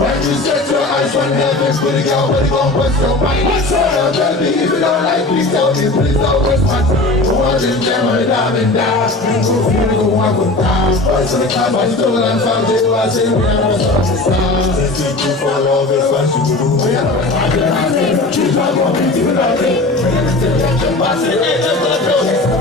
When you set your eyes on heaven, put it out, but it gon' bust your mind. Baby, if you don't like me, tell me, please don't waste my time. I want them them or diamond down. Go walk with time. First of the time, I stole and found you. I say, we are not on the stars. Let's take you for love, it's what you do. We are not on the stars. Choose my one, we do it all day. We're gonna tell you, I'm passing it, let's go to the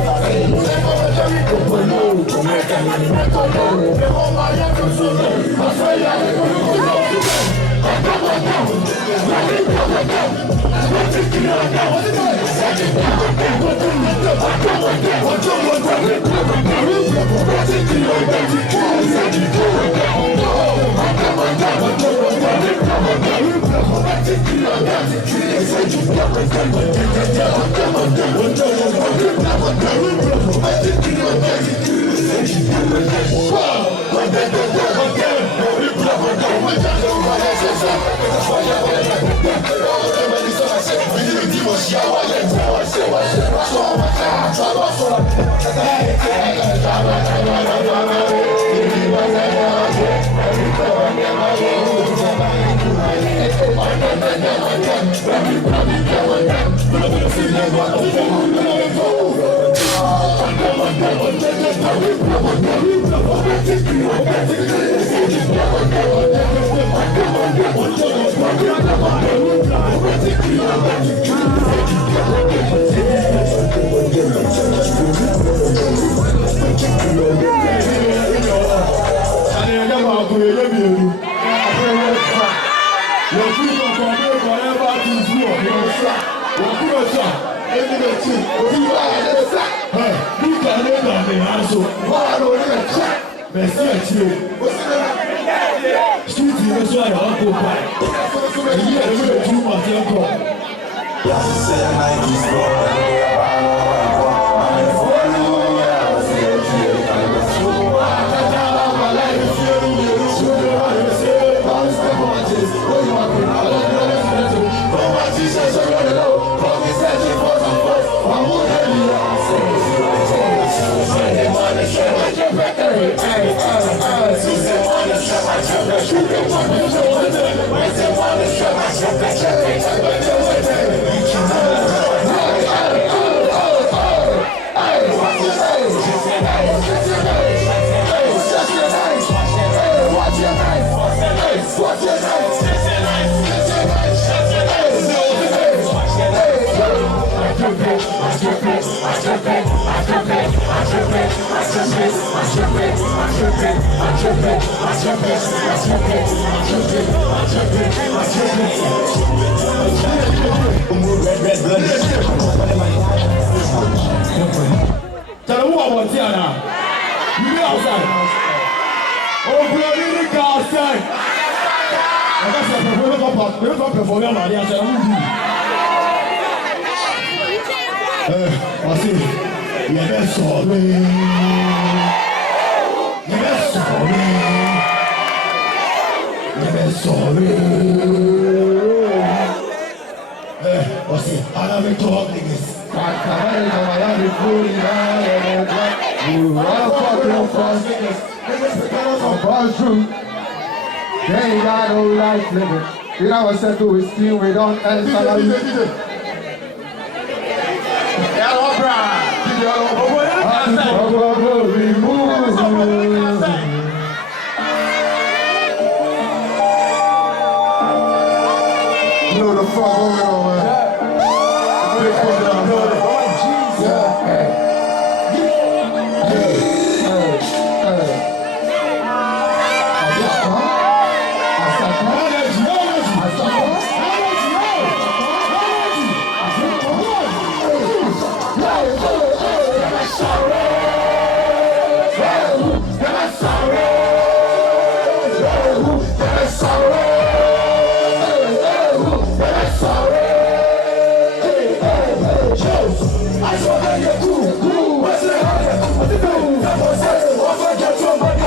I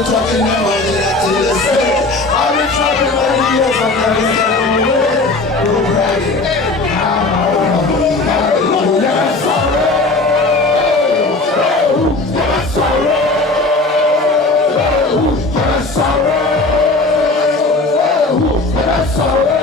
Talking about it after the say. I've been trapping for years, I'm never getting away. Sorry.